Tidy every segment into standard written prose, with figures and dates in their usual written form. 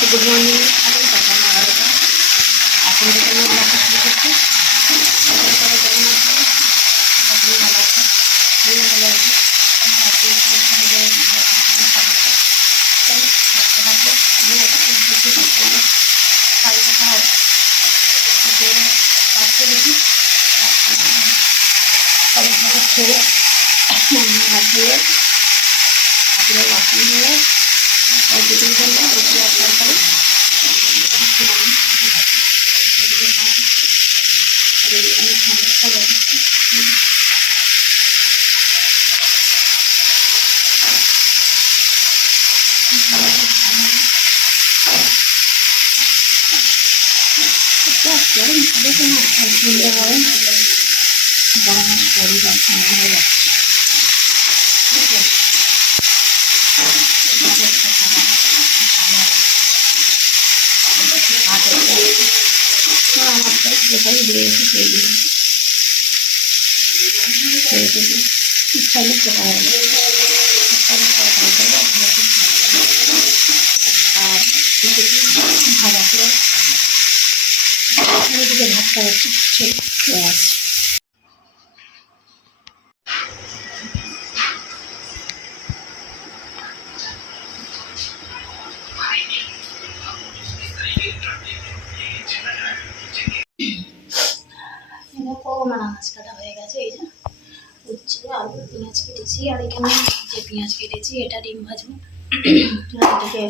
Good morning. এখন তখন 11টা। এখন থেকে আমি ব্লগটা শুরু করছি। সবাই কেমন আছে? আপনি ভালো আছেন? আমিও ভালো আছি। বাড়িতে থাকবো। আমি একটা কিছু করতে সাড়ে কথা হয় যে কাজ করেছি। সবাই সবাই ছেড়ে হাত দিয়ে হাতের বাসন ধরে টিফিন করলে রুটি আর তরকারি সমস্যা বলছি। গরম খাবে তো না সুন্দর গরম গরমের শরীর ঠান্ডা হয়ে যাচ্ছে। ঠিক আছে, আমার তো যেখানে দিয়ে গেছে সেই দিন ইচ্ছা হলে খেতে হবে, আর ভাজা করে ওইদিকে ভাতটা একটু চলে আসছে। মাছ কাটা হয়ে গেছে, এই যে উচ্ছে আলু পেঁয়াজ কেটেছি, আর এখানে যে পেঁয়াজ কেটেছি এটা ডিম ভাজবো। এদিকে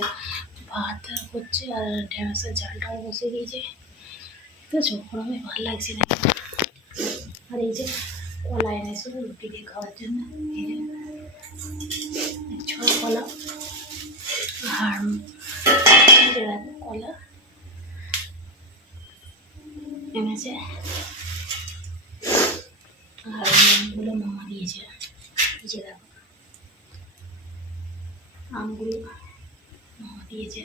ভাত হচ্ছে আর ঢেঁড়সের ঝালটাও বসে দিয়েছে। ঠিক আছে, গরমে ভালো লাগছে না। আর এই যে কলা এনেছে রুটি দিয়ে খাওয়ার জন্য, এই যে ছড়া কলা আর কলা এনেছে, আর আমগুলো মামা দিয়েছে। এই যে দেখো আমগুলো মামা দিয়েছে,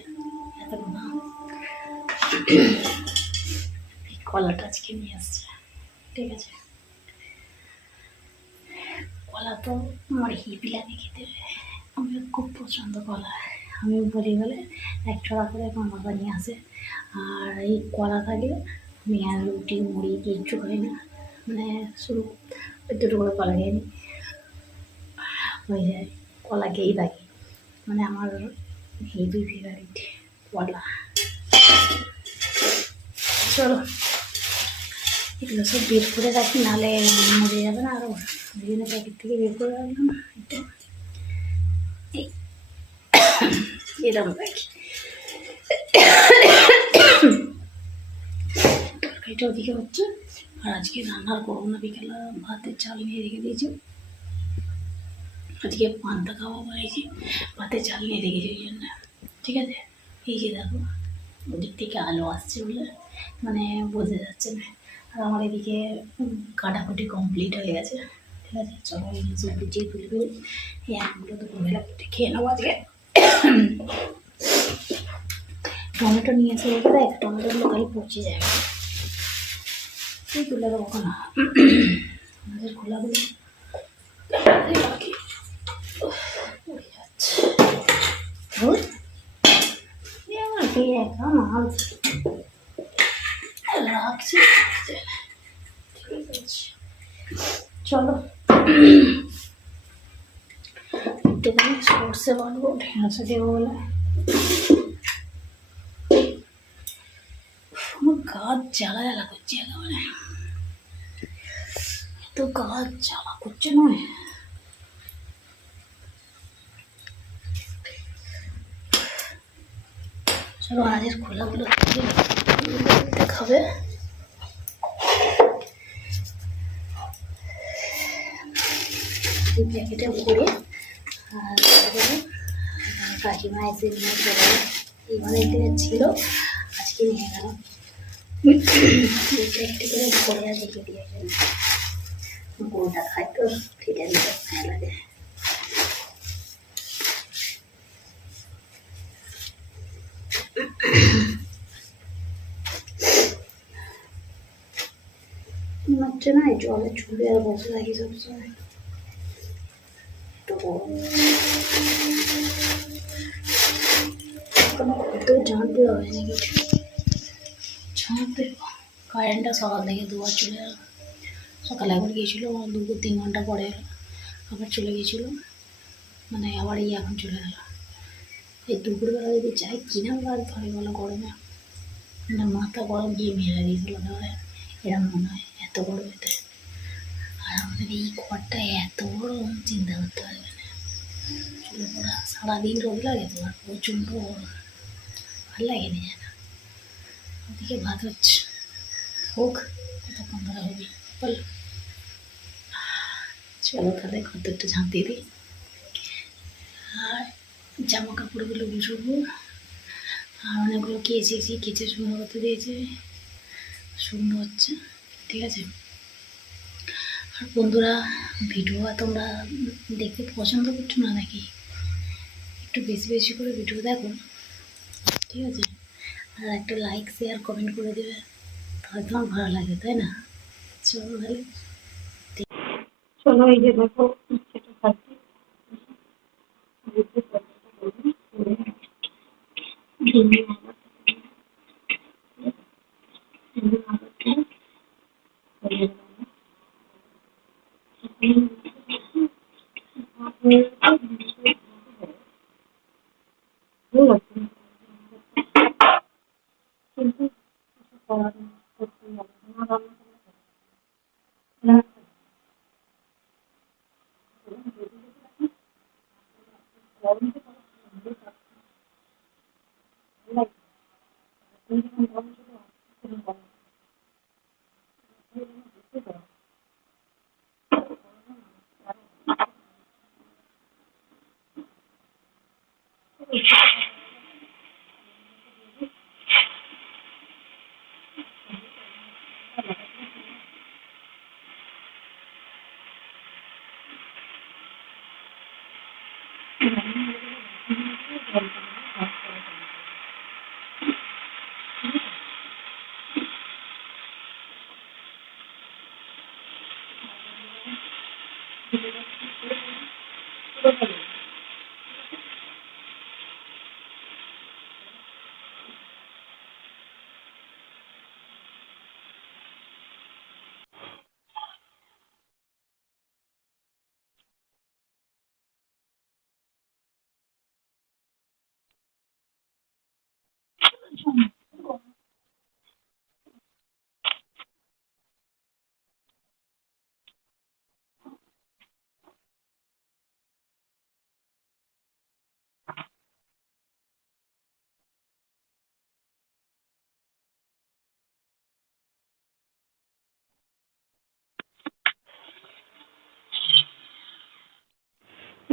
এতগুলো আম। কলাটা আজকে নিয়ে আসছে। ঠিক আছে, কলা তো আমার হিপি লাগে খেতে, আমার খুব পছন্দ কলা। আমি বলি বলে এক ছড়া করে আমার বাবা নিয়ে আসে। আর এই কলা থাকলে আমি আর রুটি মুড়ি কিচ্ছু খাই না, মানে শুরু ওই দুটো করে কলা খেয়ে নিই, হয়ে যায়। কলা খেয়েই থাকি, মানে আমার হেভি ফেভারিট কলা। চলো এগুলো সব বের করে রাখি, নাহলে মরে যাবে না। আরও বিভিন্ন প্যাকেট থেকে বের করে রাখলাম, এরকম রাখি। তরকারিটা ওদিকে হচ্ছে, আর আজকে রান্নার করবো না, বিকেলে ভাতের চাল নিয়ে রেখে দিয়েছি। আজকে পান্তা খাওয়া বানিয়েছি, ভাতের চাল নিয়ে রেখেছি ওই জন্য। ঠিক আছে, এই যে দেখো ওদিক থেকে আলো আসছে বলে মানে বোঝা যাচ্ছে না। আর আমার এদিকে কাটাকুটি কমপ্লিট হয়ে গেছে। ঠিক আছে, চলো এই যে গুছিয়ে তুলে ফেলি। এই আমগুলো তো কমে কেটে খেয়ে নেবো আজকে। টমেটো নিয়ে এসে রেখে দেয়, টমেটোগুলো খালি পচে যায়, তুই তুলে দেবো না। আমাদের খোলাগুলো রাখি, পড়ে যাচ্ছে। আমার পেয়ে একটা মাল রাখছি। ঠিক আছে, চলো একটুখানি সর্ষে বানবো, ঢেঁড়সে দেবো বলে। আমার গাছ জ্বালা জ্বালা করছে একেবারে, এত গাছ জ্বালা করছে নয়। চলো আজের খোলাগুলো দেখাবে। প্যাকেটে ভরে আর কাকিমা এসে নিয়ে চলে, এই অনেক দিনের ছিল, আজকে নিয়ে গেলাম। একটু করে ভরে আর রেখে দিয়ে গেল, গোটা খাই তো ফিরে দিতে ভালো লাগে। হচ্ছে না, জলে চুলে আর বসে থাকি সবসময়, তো কত ঝাঁট দেওয়া হয়নি কিছু, ঝাঁট দেব। কারেন্টটা সকাল থেকে দুবার চলে গেল। সকালে একবার গিয়েছিলো, 2-3 ঘন্টা পরে এলো, আবার চলে গিয়েছিলো, মানে আবার এখন চলে গেল। এই দুপুরবেলা যদি যাই কিনা বাদ ধরে বলো গরমে, মানে মাথা গরম গিয়ে মেরে দিয়েছিল ধরে, এরকম মনে হয় এত গরমেতে। আর আমাদের এই ঘরটা এত গরম চিন্তা করতে পারবে না। চলে পড়া সারাদিন রোদ লাগে, তোমার প্রচণ্ড গরম, ভালো লাগে না যেন। ওদিকে ভাত হচ্ছে, হোক, কতক্ষণ ধরে হবে বল। চলো তাহলে কতটা ঝাঁপ দিয়ে দিই, আর জামা কাপড়গুলো গুছবো। আর অনেকগুলো কেচে সুন্দর করতে দিয়েছে, সুন্দর হচ্ছে, ঠিক আছে। আর বন্ধুরা, ভিডিও তোমরা দেখতে পছন্দ করছো না নাকি? একটু বেশি বেশি করে ভিডিও দেখো, ঠিক আছে। আর একটা লাইক শেয়ার কমেন্ট করে দেবে, তাহলে তোমার ভালো লাগে, তাই না? চলো তাহলে, চলো এই যে দেখো সেটা খাচ্ছি। কিন্তু করতে হবে না, রান্না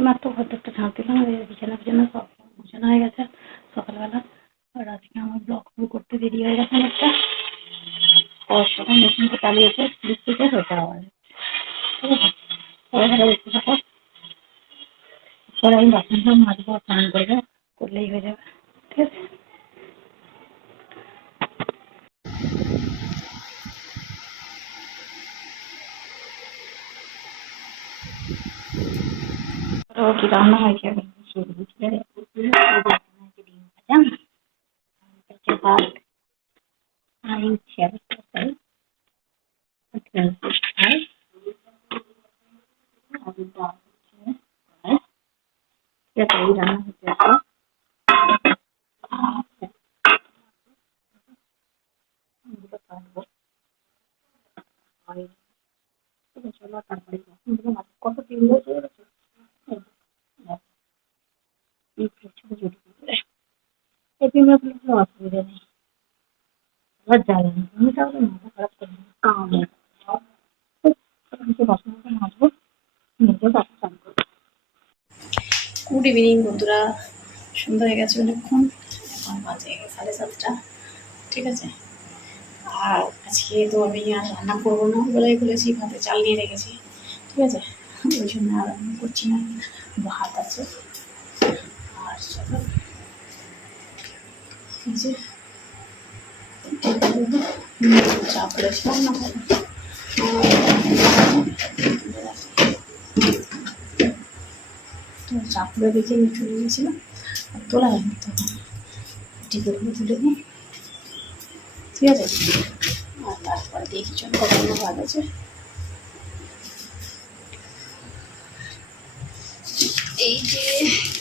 মাত্র ঘরটা ঝাঁট দিলাম, বিছানা সব গোছানো হয়ে গেছে সকালবেলা। আর আজকে আমার ব্লগ করতে দেরি হয়ে গেছে অনেকটা, পড়াশোনা মেশিনটা চালিয়েছে বৃষ্টিতে হতে হবে, ঠিক আছে। পরে ভালো দেখতে থাকো, পরে আমি বাসনটা মাজবো, স্নান করবো, করলেই হয়ে যাবে, ঠিক আছে। তো কি রান্না হয়েছে ডিম ভাজা, ভাত আর হচ্ছে আলু ডাল হচ্ছে, এই রান্না হচ্ছে এখন। এগুলো কাটবো, চলো তারপরে কত ডিম রয়েছে এই ছোট ছোট করে, এই ডিমগুলো কোনো অসুবিধা নেই, আবার জ্বালা নেই, তুমি তাহলে মাথা খারাপ করবে না, কামড় বাসনটা মাজবো, নিজেও বাসন চান করবো। গুড ইভিনিং বন্ধুরা, সন্ধ্যা হয়ে গেছে অনেকক্ষণ, এখন বাজে 7:30, ঠিক আছে। আর আজকে তো আমি আর রান্না করবো না বলেই বলেছি, ভাতে চাল নিয়ে রেখেছি, ঠিক আছে, ওই জন্য আর রান্না করছি না, ভাত আছে। আর চলো এই যে চা করেছিলাম না, চা করে দেখে চলে গেছিলাম, তোলা হয়নি তখন, টিকিটগুলো তুলে নিই, ঠিক আছে। আর তারপরে দেখি চল কতগুলো ভাত আছে। এই যে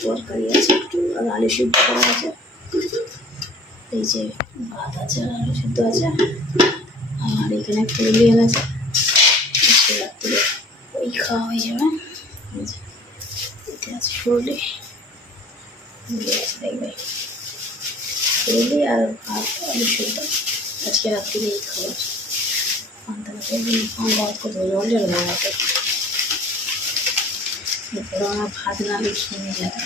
তরকারি আছে একটু, আর আলু সিদ্ধ করা আছে, এই যে ভাত আছে আর আলু সিদ্ধ আছে, আর এখানে পুরুলিয়া আছে, রাত্রে ওই খাওয়া হয়ে যাবে। এতে আছে ফুরুলি আছে, দেখবে ফুরুলি আর ভাত আলু সিদ্ধ। আজকে রাত্রে এই খাবার আনতে হবে, ভাত করতে জল জল ভাতে, এরপর আমার ভাত নালে খেয়ে নিয়ে যাবে।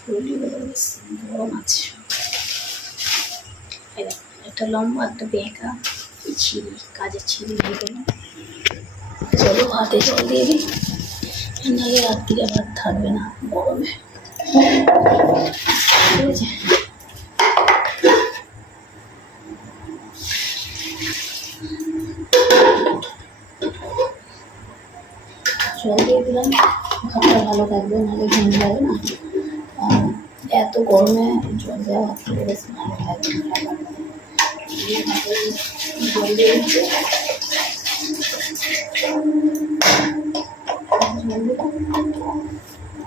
ফুলগুলো বেশ গরম আছে, একটা লম্বা একটা বেঁকা ছিঁড়ি, কাজের ছিঁড়ি দিয়ে দিলাম। চলো ভাতে জল দিয়ে দিই, নাহলে রাত্রিরে ভাত থাকবে না গরমে, ঠিক আছে। জল দিয়ে দিলাম, ভাতটা ভালো থাকবে, নাহলে ঘুম যাবে না। এত গরমে জল দেওয়া ভাত খেতে বেশ ভালো লাগে। জল দিয়ে দিচ্ছে,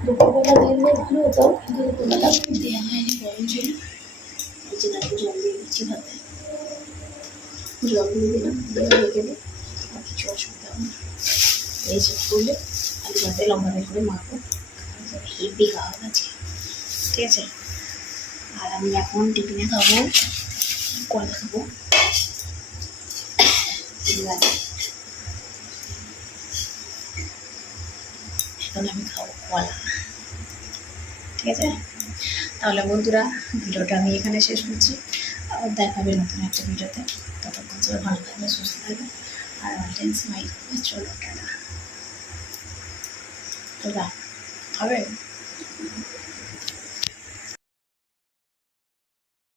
দুপুরবেলা দিয়ে দিলে ভালো হতো, কিন্তু দুপুরবেলা দেওয়া হয়নি, গরম ছিল। এই যে দেখো জল দিয়ে দিচ্ছি ভাতে, জল দিয়ে দিলাম, দেওয়া রেখে দিই, আর কিছু অসুবিধা হবে না। এই যে ফুলে আলু ভাতে লম্বা করে মাখবো, হেভি খাওয়া আজকে, ঠিক আছে। আর আমি এখন টিফিনে খাবো কলা খাবো, এখন আমি খাবো কলা, ঠিক আছে। তাহলে বন্ধুরা ভিডিওটা আমি এখানে শেষ করছি, আবার দেখাবে নতুন একটা ভিডিওতে। ততক্ষণ সবাই ভালো থাকবে, সুস্থ থাকবে, আর আমার স্মাইল করবে। চলো টাটা, হবে।